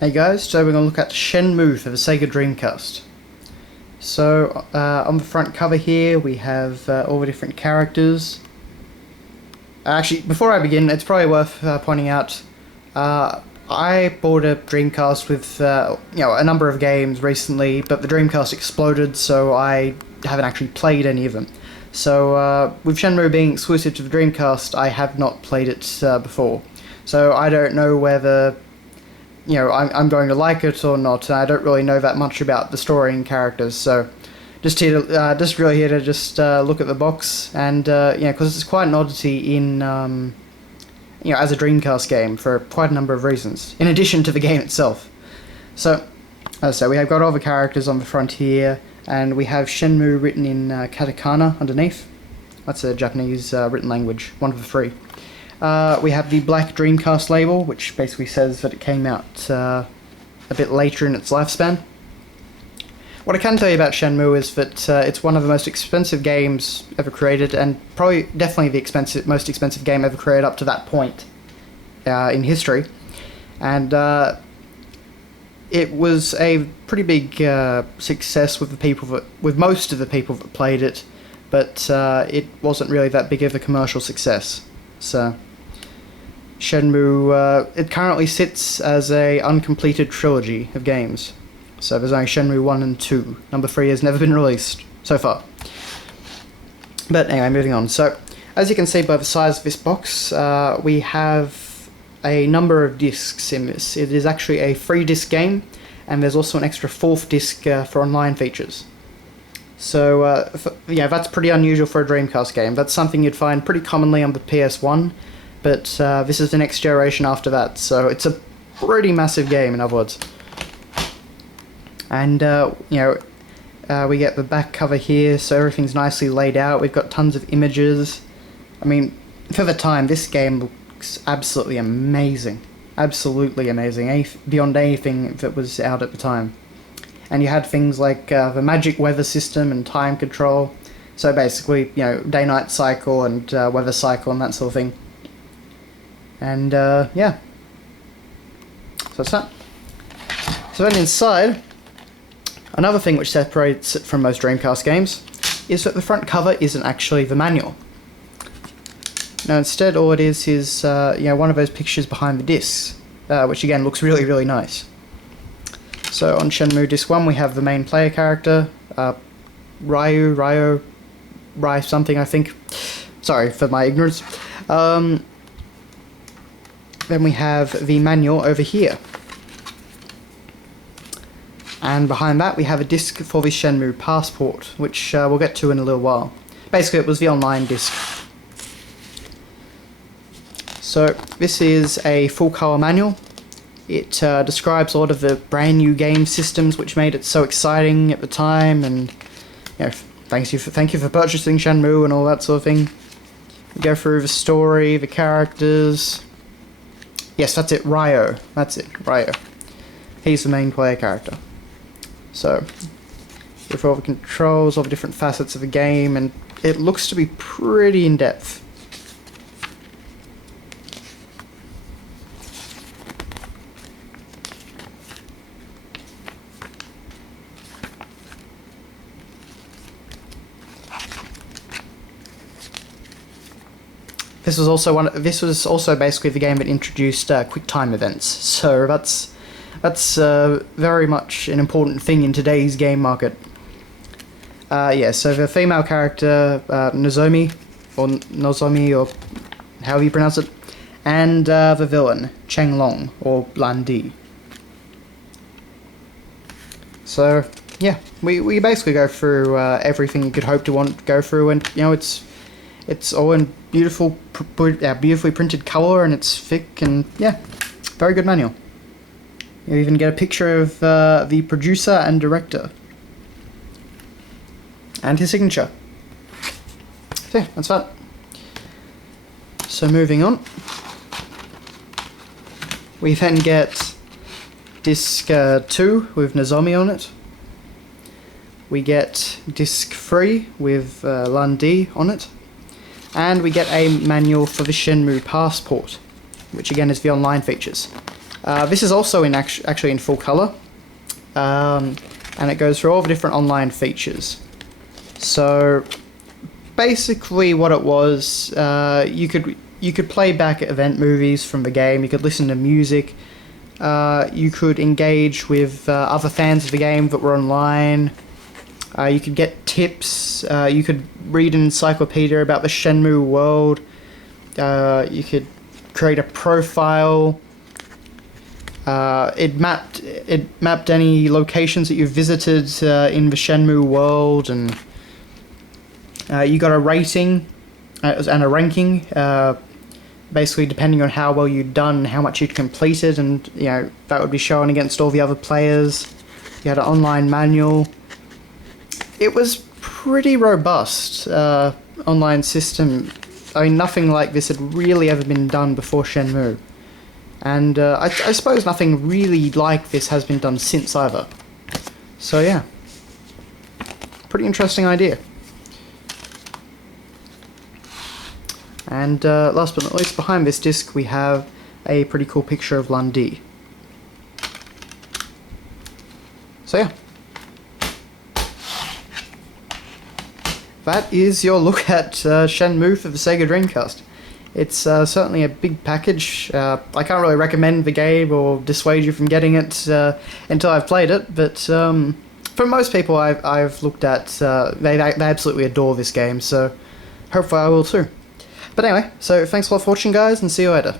Hey guys, today we're going to look at Shenmue for the Sega Dreamcast. So, on the front cover here we have all the different characters. Actually, before I begin, it's probably worth pointing out, I bought a Dreamcast with a number of games recently, but the Dreamcast exploded, so I haven't actually played any of them. So, with Shenmue being exclusive to the Dreamcast, I have not played it before. So I don't know whether I'm going to like it or not. I don't really know that much about the story and characters, so just here to, really here to look at the box and because it's quite an oddity in as a Dreamcast game for quite a number of reasons, in addition to the game itself. So, as I say, we have got all the characters on the front here, and we have Shenmue written in katakana underneath. That's a Japanese written language, one of the three. We have the black Dreamcast label, which basically says that it came out a bit later in its lifespan. What I can tell you about Shenmue is that it's one of the most expensive games ever created, and definitely the most expensive game ever created up to that point in history. And it was a pretty big success with most of the people that played it, but it wasn't really that big of a commercial success. So, Shenmue, it currently sits as a uncompleted trilogy of games. So there's only Shenmue 1 and 2. Number 3 has never been released, so far. But anyway, moving on. So, as you can see by the size of this box, we have a number of discs in this. It is actually a 3-disc game, and there's also an extra 4th disc for online features. So, that's pretty unusual for a Dreamcast game. That's something you'd find pretty commonly on the PS1, but this is the next generation after that, so it's a pretty massive game, in other words. And, we get the back cover here, so everything's nicely laid out. We've got tons of images. I mean, for the time, this game looks absolutely amazing. Absolutely amazing, beyond anything that was out at the time. And you had things like the magic weather system and time control. So basically, day-night cycle and weather cycle and that sort of thing. And, yeah. So that's that. So then inside, another thing which separates it from most Dreamcast games is that the front cover isn't actually the manual. Now instead, all it is one of those pictures behind the discs, which again looks really, really nice. So on Shenmue Disc 1 we have the main player character, Ryo something, I think. Sorry for my ignorance. Then we have the manual over here. And behind that we have a disc for the Shenmue Passport, which we'll get to in a little while. Basically it was the online disc. So this is a full colour manual. It describes a lot of the brand new game systems which made it so exciting at the time, and thank you for purchasing Shenmue and all that sort of thing. We go through the story, the characters. Yes, that's it, Ryo. That's it, Ryo. He's the main player character. So, with all the controls, all the different facets of the game, and it looks to be pretty in-depth. This was also basically the game that introduced QuickTime events. So that's very much an important thing in today's game market. So the female character, Nozomi, or however you pronounce it, and the villain, Chenglong, or Lan-Di. So, yeah, we basically go through everything you could hope to go through, and, it's all in beautifully printed colour, and it's thick, and, yeah, very good manual. You even get a picture of the producer and director. And his signature. So yeah, that's that. So moving on. We then get disc 2 with Nozomi on it. We get disc 3 with Lan-Di on it. And we get a manual for the Shenmue Passport, which again is the online features. This is also in actually in full color, and it goes through all the different online features. So basically, what it was, you could play back event movies from the game. You could listen to music. You could engage with other fans of the game that were online. You could get tips. You could read an encyclopedia about the Shenmue world. You could create a profile. It mapped any locations that you visited in the Shenmue world, and you got a rating and a ranking. Basically, depending on how well you'd done, how much you'd completed, and that would be shown against all the other players. You had an online manual. It was pretty robust online system. I mean, nothing like this had really ever been done before Shenmue. And I suppose nothing really like this has been done since either. So yeah, pretty interesting idea. And last but not least, behind this disc we have a pretty cool picture of Lundy. So yeah. That is your look at Shenmue for the Sega Dreamcast. It's certainly a big package. I can't really recommend the game or dissuade you from getting it until I've played it, but for most people I've looked at, they absolutely adore this game, so hopefully I will too. But anyway, so thanks a lot for watching, guys, and see you later.